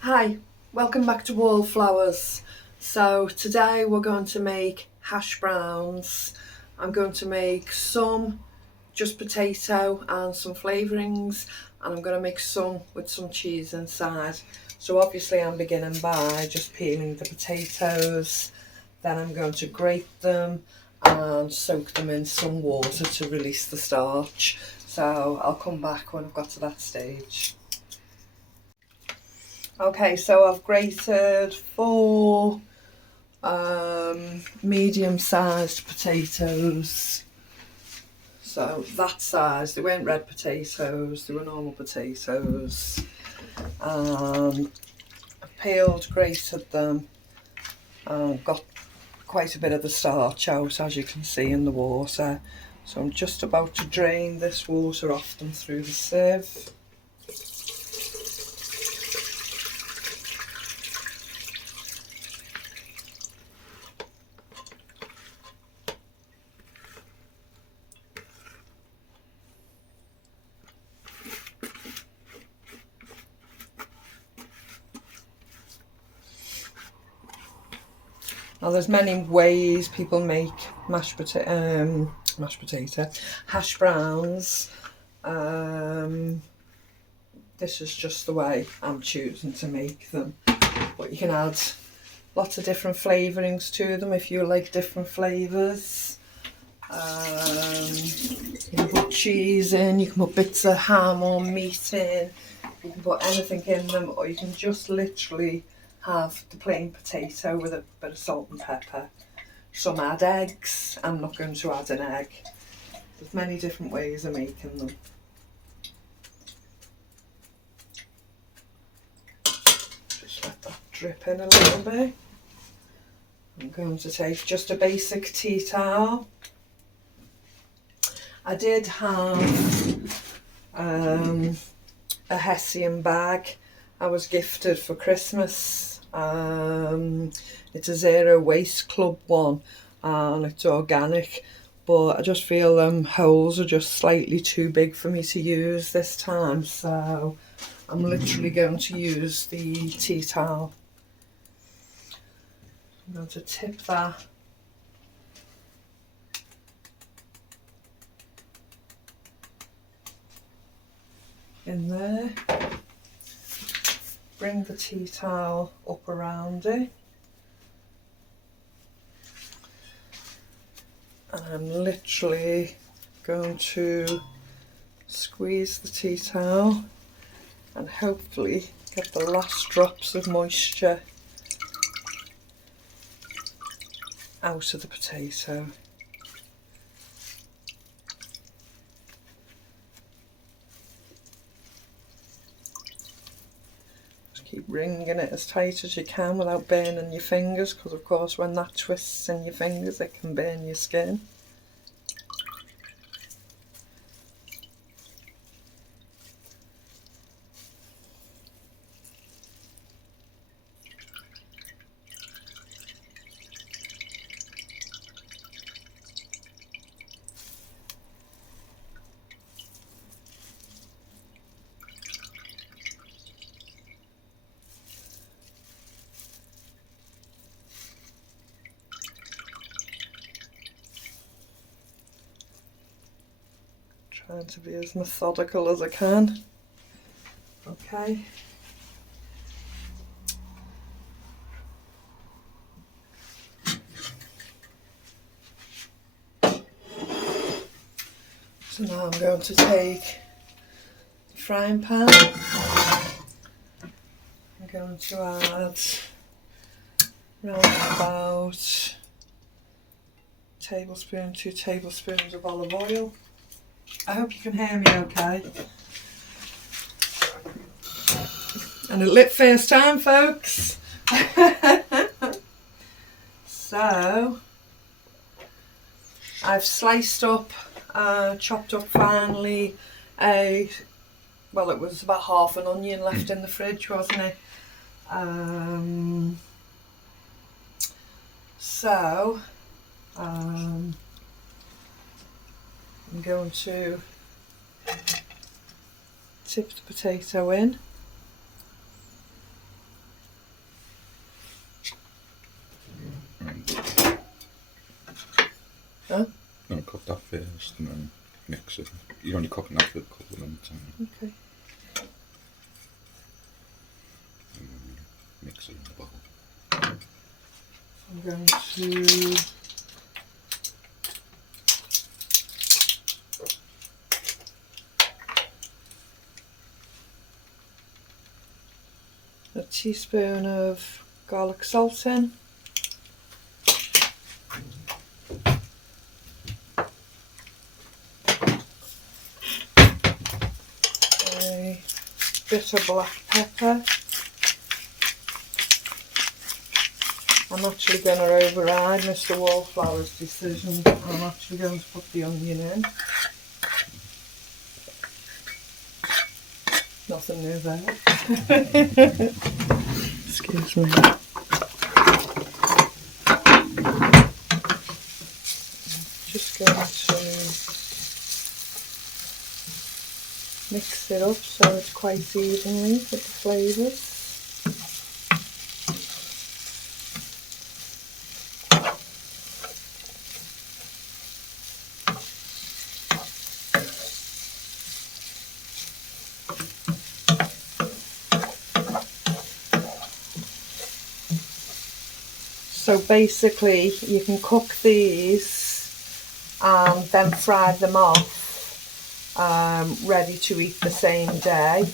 Hi, welcome back to Wallflowers. So today we're going to make hash browns. I'm going to make some just potato and some flavourings, and I'm going to make some with some cheese inside. So obviously I'm beginning by just peeling the potatoes, then I'm going to grate them and soak them in some water to release the starch. So I'll come back when I've got to that stage. Okay, so I've grated four medium-sized potatoes. So that size, they weren't red potatoes, they were normal potatoes. I peeled, grated them, and got quite a bit of the starch out, as you can see in the water. So I'm just about to drain this water off them through the sieve. Now there's many ways people make hash browns. This is just the way I'm choosing to make them. But you can add lots of different flavourings to them if you like different flavours. You can put cheese in, you can put bits of ham or meat in, you can put anything in them, or you can just literally have the plain potato with a bit of salt and pepper. Some add eggs. I'm not going to add an egg. There's many different ways of making them. Just let that drip in a little bit. I'm going to take just a basic tea towel. I did have a Hessian bag I was gifted for Christmas. It's a Zero Waste Club one and it's organic, but I just feel holes are just slightly too big for me to use this time, so I'm literally going to use the tea towel. I'm going to tip that in there, bring the tea towel up around it, and I'm literally going to squeeze the tea towel and hopefully get the last drops of moisture out of the potato. Keep wringing it as tight as you can without burning your fingers, because of course when that twists in your fingers it can burn your skin. Trying to be as methodical as I can. Okay. So now I'm going to take the frying pan. I'm going to add around about 2 tablespoons of olive oil. I hope you can hear me okay. And a lit first time, folks. So I've sliced up, chopped up finely well, it was about half an onion left in the fridge, wasn't it? So I'm going to tip the potato in. going to cook that first and then mix it. You're only cooking that for a couple of minutes. Okay. And then mix it in the bowl. I'm going to a teaspoon of garlic salt in, a bit of black pepper. I'm actually going to override Mr. Wallflower's decision. I'm actually going to put the onion in. Nothing new there. Excuse me. Just going to mix it up so it's quite evenly with the flavours. So basically you can cook these and then fry them off ready to eat the same day,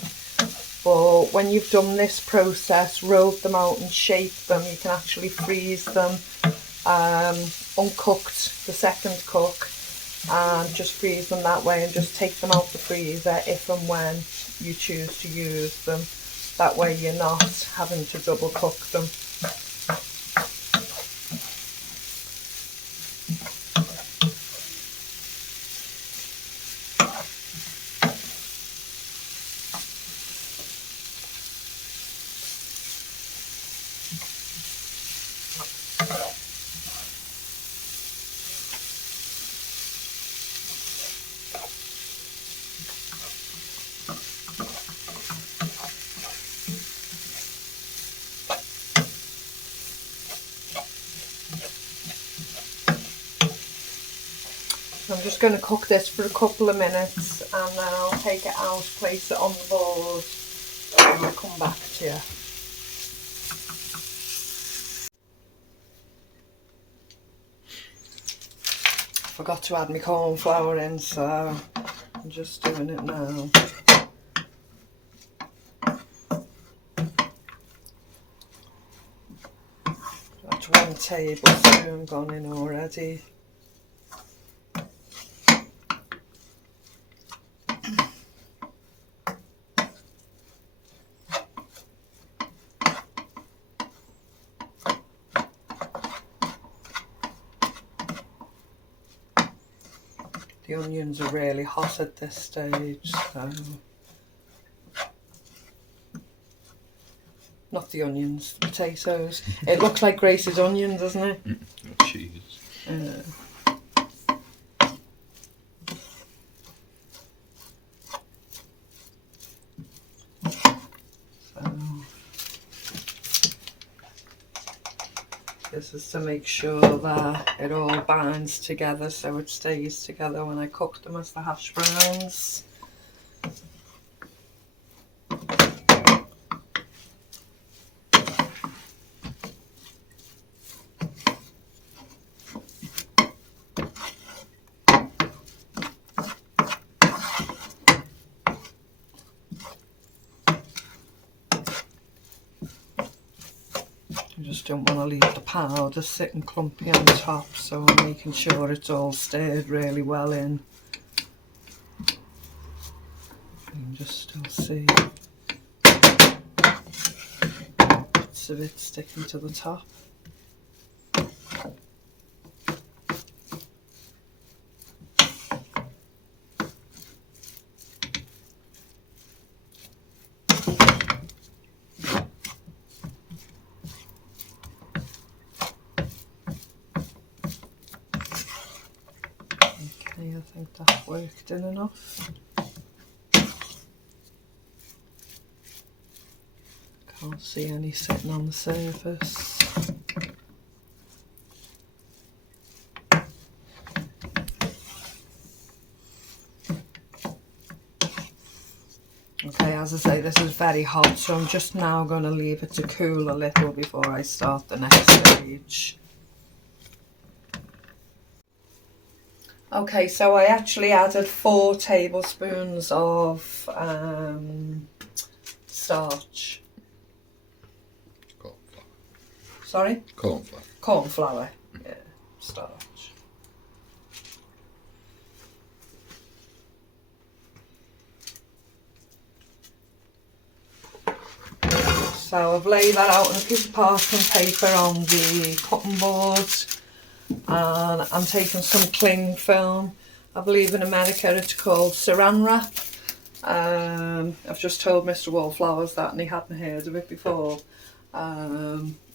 but when you've done this process, rolled them out and shaped them, you can actually freeze them uncooked the second cook and just freeze them that way and just take them out the freezer if and when you choose to use them. That way you're not having to double cook them. I'm just going to cook this for a couple of minutes and then I'll take it out, place it on the board and I'll come back to you. Forgot to add my corn flour in, so I'm just doing it now. That's 1 tablespoon gone in already. The onions are really hot at this stage, so not the onions, the potatoes. It looks like grated onion, doesn't it? Cheese. This is to make sure that it all binds together so it stays together when I cook them as the hash browns. I just don't want to leave the powder sitting clumpy on top, so I'm making sure it's all stirred really well in. You can just still see bits of it sticking to the top. I think that's worked in enough. Can't see any sitting on the surface. Okay, as I say, this is very hot, so I'm just now going to leave it to cool a little before I start the next stage. Okay, so I actually added 4 tablespoons of starch. Corn flour. Sorry? Corn flour. Corn flour. Yeah, starch. So I've laid that out on a piece of parchment paper on the cutting board, and I'm taking some cling film. I believe in America it's called saran wrap. I've just told Mr. Wallflowers that and he hadn't heard of it before.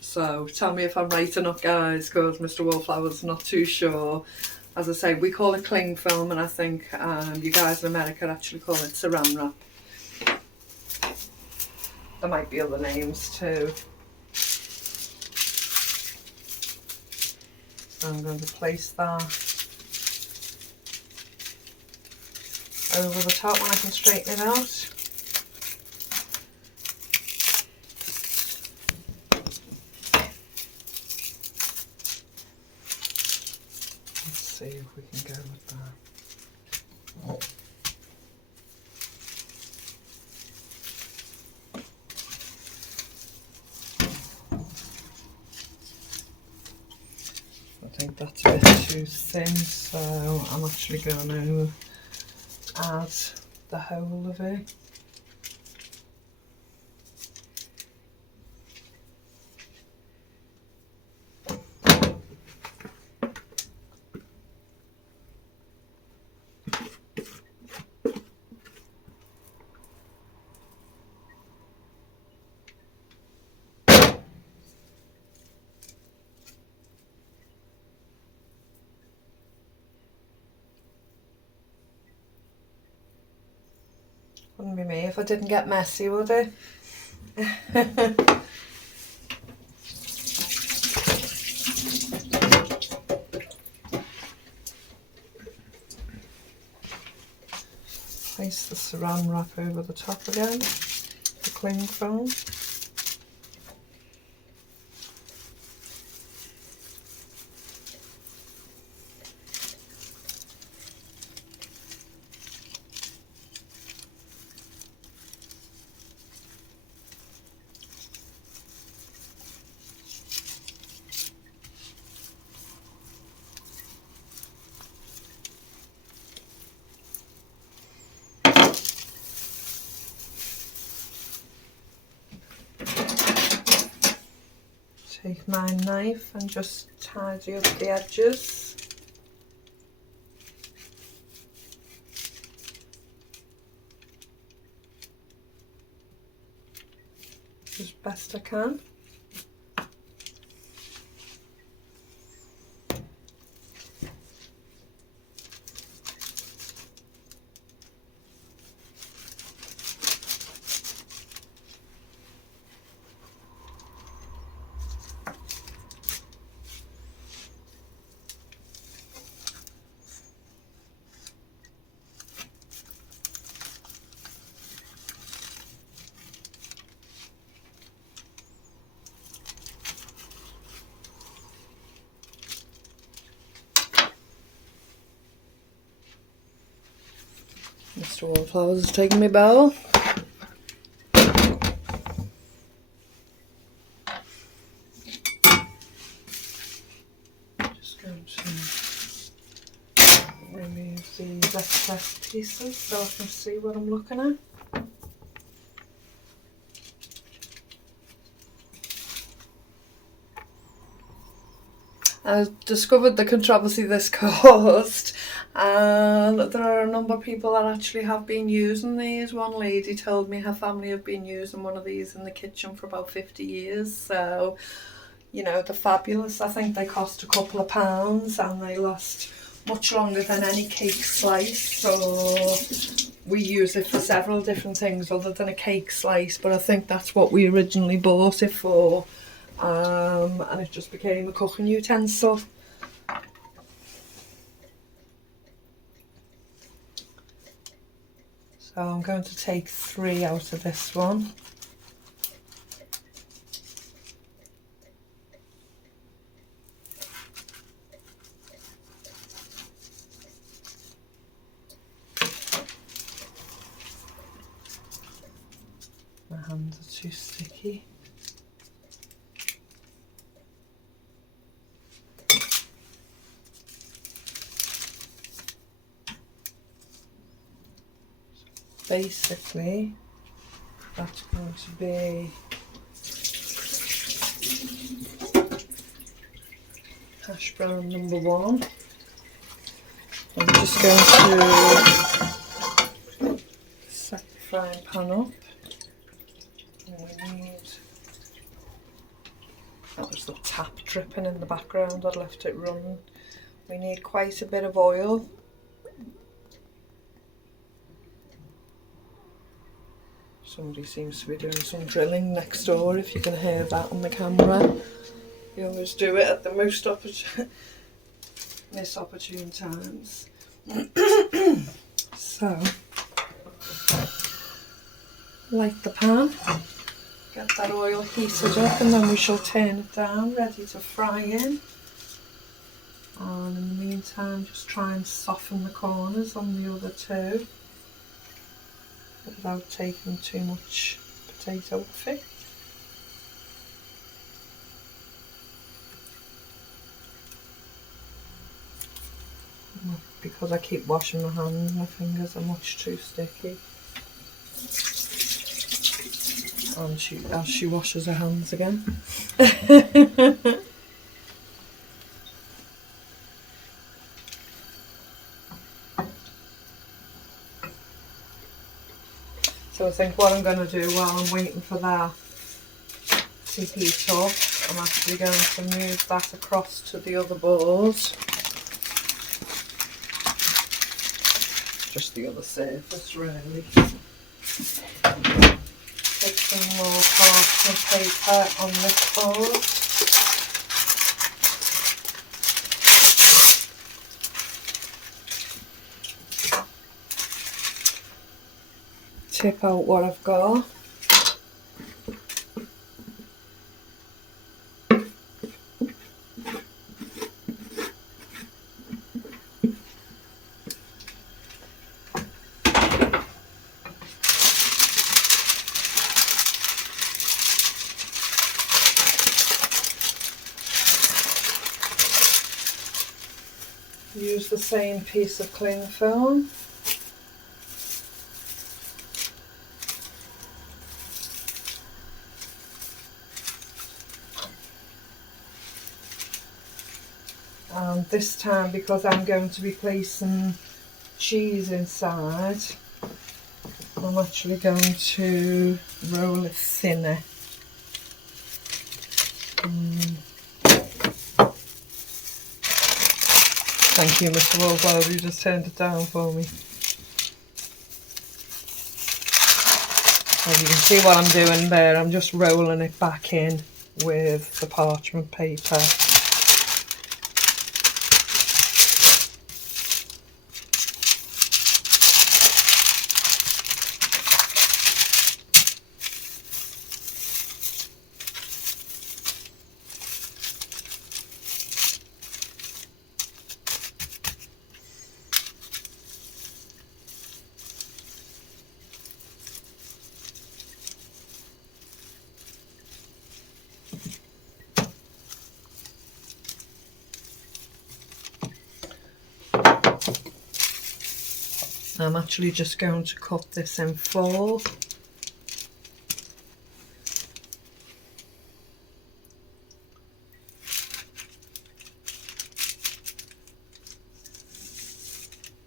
So tell me if I'm right or not, guys, because Mr. Wallflowers not too sure. As I say, we call it cling film, and I think you guys in America actually call it saran wrap. There might be other names too. So I'm going to place that over the top when I can straighten it out. Let's see if we can go with that. I think that's a bit too thin, so I'm actually going to add the whole of it. Wouldn't be me if I didn't get messy, would it? Place the saran wrap over the top again, the cling film. Take my knife and just tidy up the edges. As best I can. Mr. Wallflowers is taking my bowl. Just going to remove these excess pieces so I can see what I'm looking at. I discovered the controversy this caused, and there are a number of people that actually have been using these. One lady told me her family have been using one of these in the kitchen for about 50 years, so you know, they're fabulous. I think they cost a couple of pounds and they last much longer than any cake slice, so we use it for several different things other than a cake slice, but I think that's what we originally bought it for. And it just became a cooking utensil. So So I'm going to take 3 out of this one. My hands are too sticky. Basically, that's going to be hash brown number 1. I'm just going to set the frying pan up. And we need, that was the tap dripping in the background, I'd left it running. We need quite a bit of oil. Somebody seems to be doing some drilling next door, if you can hear that on the camera. You always do it at the most opportune times. So, light the pan, get that oil heated up, and then we shall turn it down, ready to fry in. And in the meantime, just try and soften the corners on the other 2 without taking too much potato off it. Because I keep washing my hands, my fingers are much too sticky. And as she washes her hands again. So I think what I'm going to do while I'm waiting for that to heat up, I'm actually going to move that across to the other balls. Just the other surface, really. Put some more parchment paper on this board. Tip out what I've got. Use the same piece of cling film. And this time, because I'm going to be placing cheese inside, I'm actually going to roll it thinner. Thank you, Mr. Wallflower, you just turned it down for me. As you can see what I'm doing there, I'm just rolling it back in with the parchment paper. I'm actually just going to cut this in 4.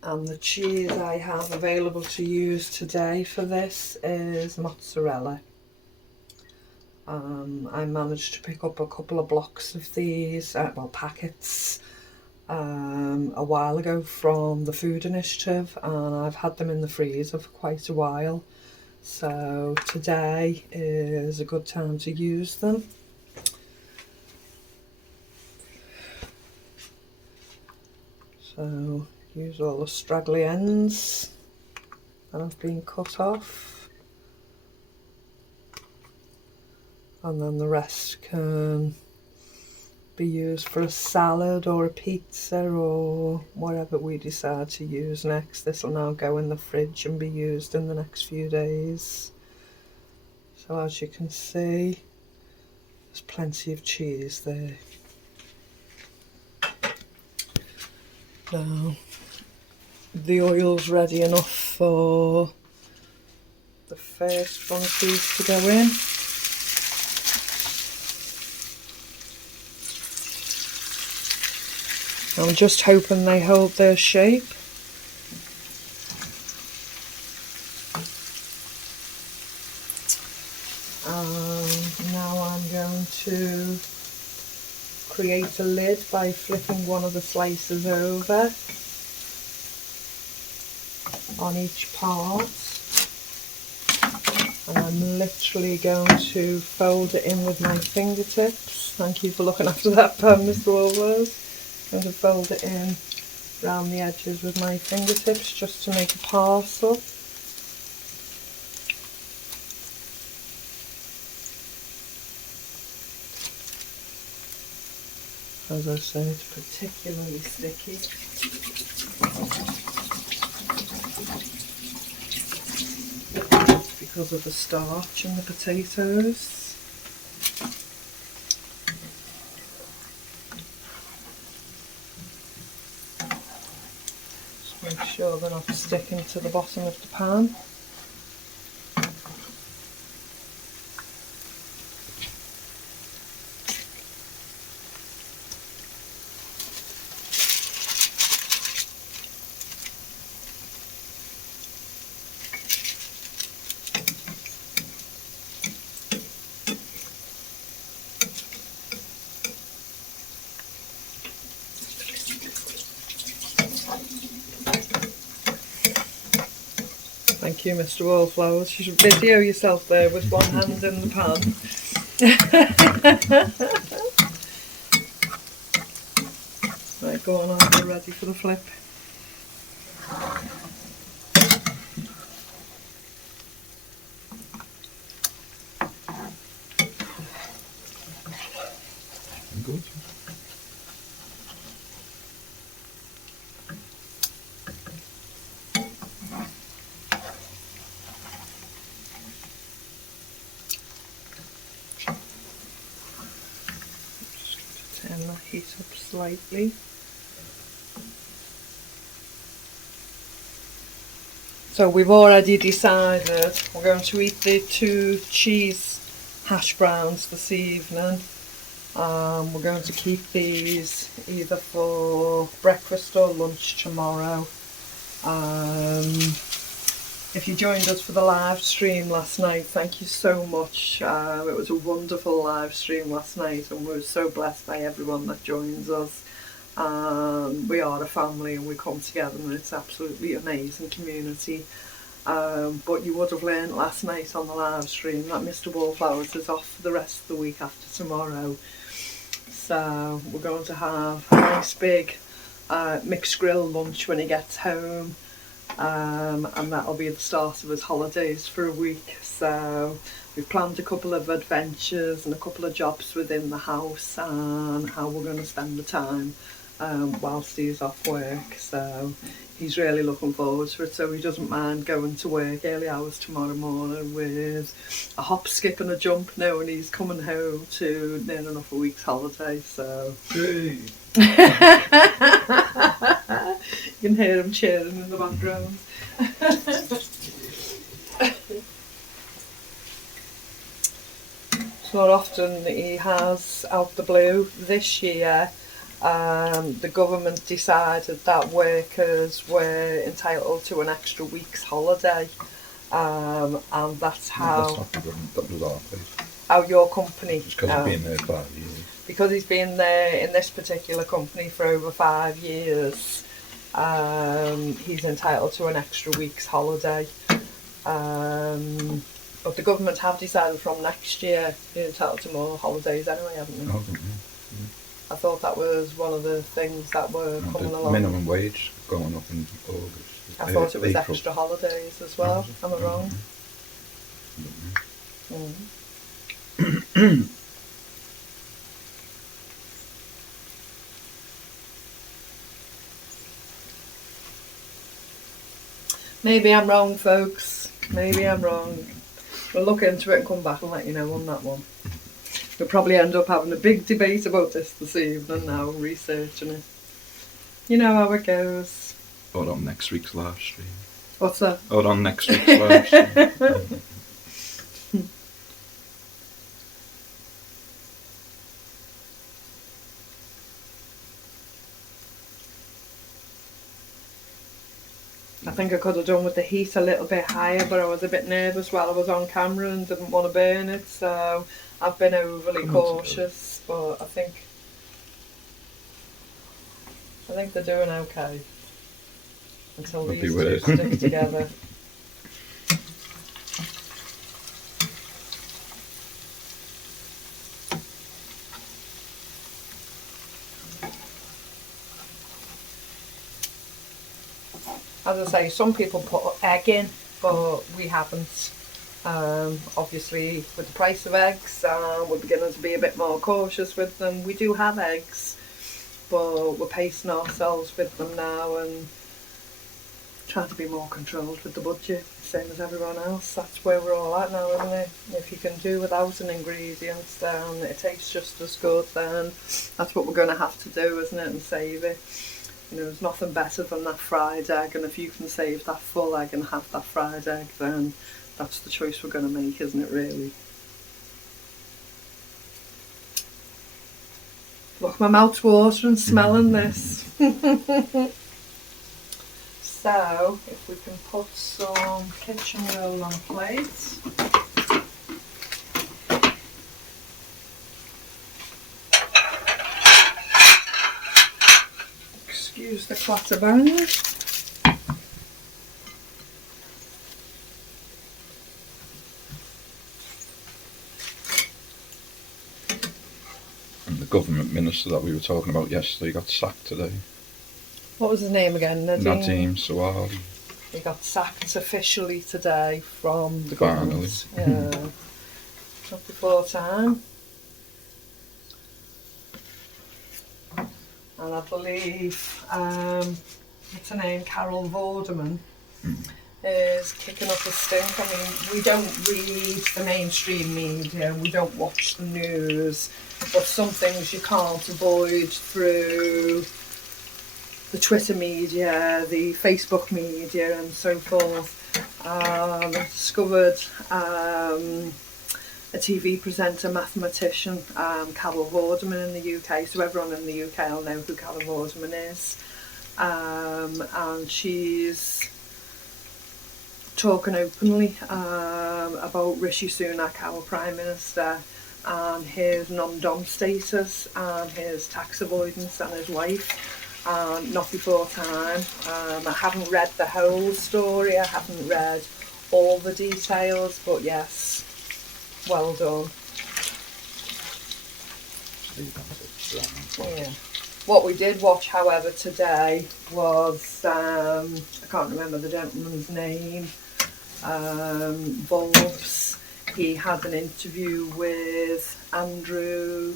And the cheese I have available to use today for this is mozzarella. I managed to pick up a couple of blocks of these, well, packets, a while ago from the Food Initiative, and I've had them in the freezer for quite a while, so today is a good time to use them. So use all the straggly ends. and have been cut off, and then the rest can be used for a salad or a pizza or whatever we decide to use next. This will now go in the fridge and be used in the next few days. So as you can see, there's plenty of cheese there. Now the oil's ready enough for the first one of these to go in. I'm just hoping they hold their shape. Now I'm going to create a lid by flipping one of the slices over on each part, and I'm literally going to fold it in with my fingertips. Thank you for looking after that pan, Mr. Walworth. I'm going to fold it in around the edges with my fingertips just to make a parcel. As I say, it's particularly sticky. Because of the starch in the potatoes. Just make sure they're not sticking to the bottom of the pan. Thank you, Mr. Wallflowers. You should video yourself there with one hand in the pan. Right, go on, I'll be ready for the flip. Good. Turn that heat up slightly. So we've already decided we're going to eat the 2 cheese hash browns this evening. We're going to keep these either for breakfast or lunch tomorrow. If you joined us for the live stream last night, thank you so much. It was a wonderful live stream last night, and we're so blessed by everyone that joins us. We are a family and we come together, and it's absolutely amazing community. But you would have learned last night on the live stream that Mr. Wallflowers is off for the rest of the week after tomorrow. So we're going to have a nice big mixed grill lunch when he gets home. And that'll be the start of his holidays for a week. So we've planned a couple of adventures and a couple of jobs within the house and how we're going to spend the time whilst he's off work. So he's really looking forward to it, so he doesn't mind going to work early hours tomorrow morning with a hop, skip and a jump, knowing he's coming home to near enough a week's holiday. So Hey. you can hear him cheering in the background. It's not often he has out the blue. This year the government decided that workers were entitled to an extra week's holiday, and that's how... That's not the government, that was our place. How your company... Just because he's been there 5 years. Because he's been there in this particular company for over 5 years, he's entitled to an extra week's holiday. But the government have decided from next year you're entitled to more holidays anyway, haven't they? Oh, yeah. I thought that was one of the things that were coming along. Minimum wage going up in August. I thought it was April. extra holidays as well. Am I wrong? Maybe I'm wrong, folks. Maybe I'm wrong. We'll look into it and come back and let you know on that one. We'll probably end up having a big debate about this evening now, researching it. You know how it goes. Or on next week's live stream. What's that? Or on next week's live stream. I think I could have done with the heat a little bit higher, but I was a bit nervous while I was on camera and didn't want to burn it, so I've been overly cautious, but I think they're doing okay until these two stick together. As I say, some people put egg in, but we haven't. Obviously, with the price of eggs, we're beginning to be a bit more cautious with them. We do have eggs, but we're pacing ourselves with them now and trying to be more controlled with the budget, same as everyone else. That's where we're all at now, isn't it? If you can do without an ingredient, then it tastes just as good, then that's what we're going to have to do, isn't it, and save it. You know, there's nothing better than that fried egg, and if you can save that full egg and have that fried egg, then that's the choice we're going to make, isn't it, really? Look, my mouth's watering smelling this. So, if we can put some kitchen roll on a plate. Excuse the clatter bang. And the government minister that we were talking about yesterday got sacked today. What was his name again? Nadeem Sawari. He got sacked officially today from the government. Not before time. And I believe, what's her name, Carol Vorderman, is kicking up a stink. I mean, we don't read the mainstream media, we don't watch the news, but some things you can't avoid through the Twitter media, the Facebook media and so forth. I discovered a TV presenter, mathematician, Carol Vorderman in the UK, so everyone in the UK will know who Carol Vorderman is. And she's talking openly about Rishi Sunak, our Prime Minister, and his non-dom status and his tax avoidance and his wife. Not before time. I haven't read the whole story, I haven't read all the details, but yes, well done. Yeah. What we did watch, however, today was, I can't remember the gentleman's name, Bulbs. He had an interview with Andrew.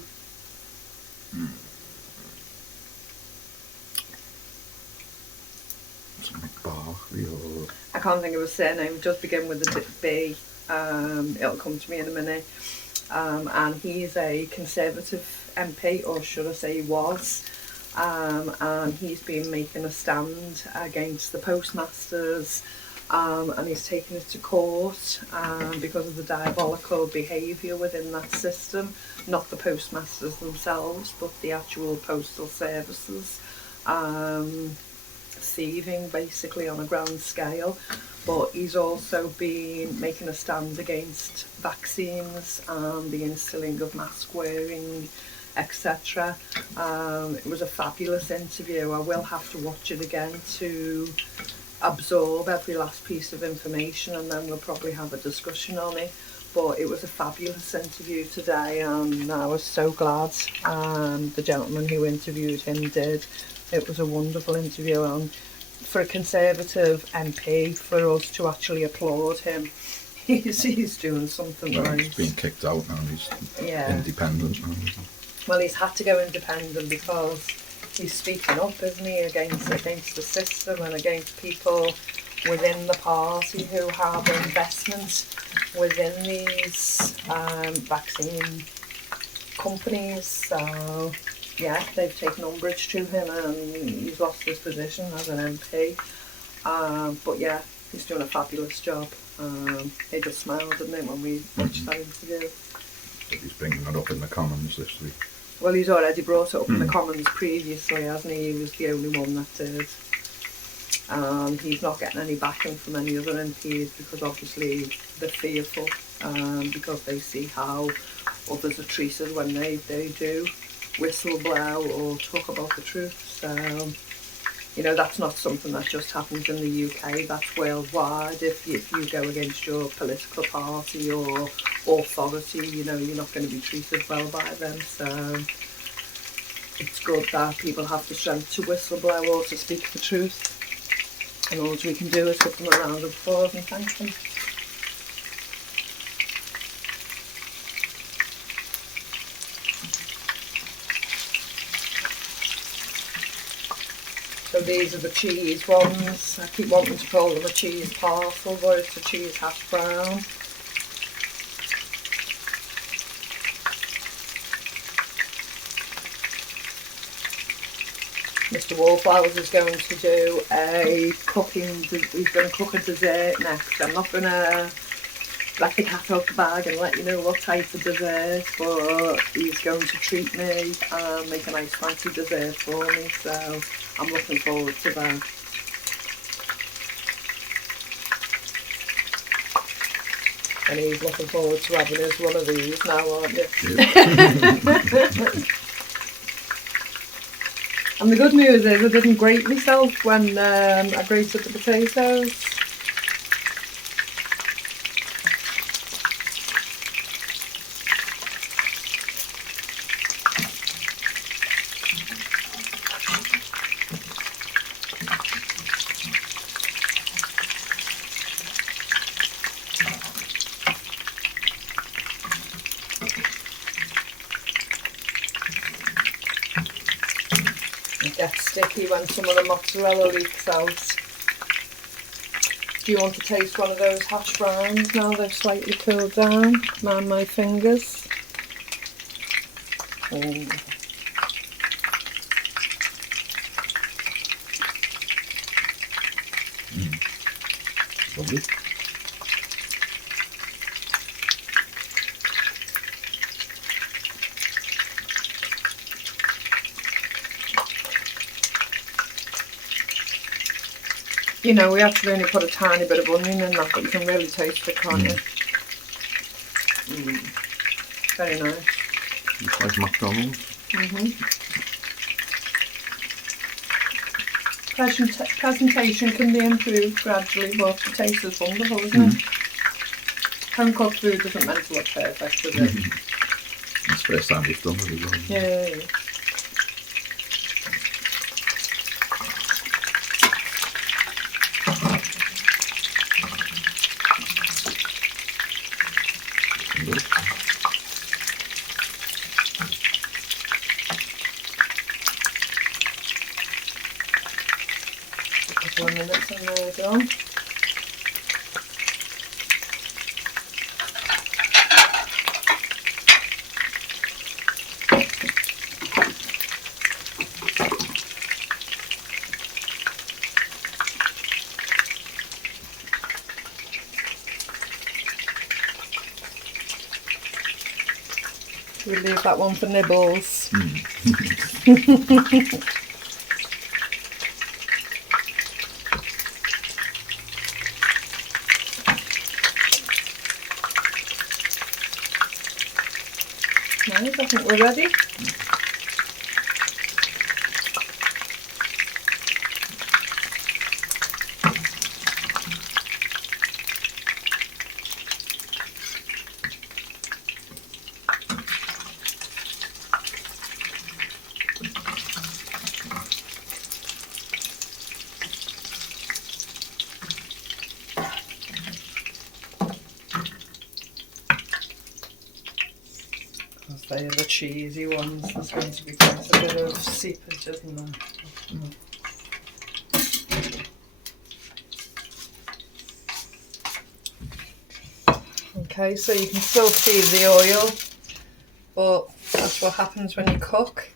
I can't think of his surname, it does begin with a B. It'll come to me in a minute. And he's a Conservative MP, or should I say he was. And he's been making a stand against the postmasters, and he's taken it to court because of the diabolical behaviour within that system. Not the postmasters themselves, but the actual postal services. Thieving basically on a grand scale, but he's also been making a stand against vaccines and the instilling of mask wearing, etc. It was a fabulous interview. I will have to watch it again to absorb every last piece of information, and then we'll probably have a discussion on it. But it was a fabulous interview today, and I was so glad the gentleman who interviewed him did. It was a wonderful interview, and for a Conservative MP for us to actually applaud him. He's doing something Well, right. he's been kicked out now. He's Yeah. independent now. Well, he's had to go independent because he's speaking up, isn't he, against the system and against people within the party who have investments within these vaccine companies. So, yeah, they've taken umbrage to him and he's lost his position as an MP. But yeah, he's doing a fabulous job. He just smiled, didn't he, when we watched that interview. He's bringing that up in the Commons this week. Well, he's already brought it up in the Commons previously, hasn't he? He was the only one that did. He's not getting any backing from any other MPs because obviously they're fearful because they see how others are treated when they do whistleblow or talk about the truth. So, you know, that's not something that just happens in the UK, that's worldwide. If you go against your political party or authority, you know, you're not going to be treated well by them. So it's good that people have the strength to whistleblow or to speak the truth. And all we can do is give them a round of applause and thank them. So these are the cheese ones. I keep wanting to call them a cheese parcel, but it's a cheese hash brown. Mr. Wallflowers is going to do he's going to cook a dessert next. I'm not going to let the cat out the bag and let you know what type of dessert, but he's going to treat me and make a nice fancy dessert for me, so I'm looking forward to that. And he's looking forward to having his one of these now, aren't you? Yeah. And the good news is I didn't grate myself when I grated the potatoes. It gets sticky when some of the mozzarella leaks out. Do you want to taste one of those hash browns now they've slightly cooled down? Mind my fingers. Lovely. You know, we actually only put a tiny bit of onion in that, but you can really taste it, can't you? Very nice. It's like McDonald's. Presentation can be improved gradually, but the taste is wonderful, isn't it? Home cooked food isn't meant to look perfect, is it? It's the first time we've done it as well. Yeah. Couple of minutes and they're done. We'll leave that one for nibbles. Right, I think we're ready. They are the cheesy ones. There's going to be quite a bit of seepage, isn't there? Okay, so you can still see the oil, but that's what happens when you cook.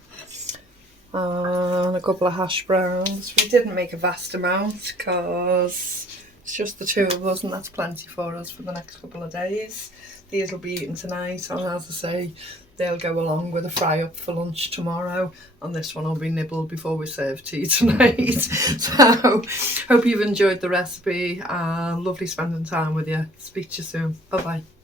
And a couple of hash browns. We didn't make a vast amount because it's just the two of us, and that's plenty for us for the next couple of days. These will be eaten tonight, and as I say, they'll go along with a fry up for lunch tomorrow, and this one will be nibbled before we serve tea tonight. So hope you've enjoyed the recipe, and lovely spending time with you. Speak to you soon. Bye bye.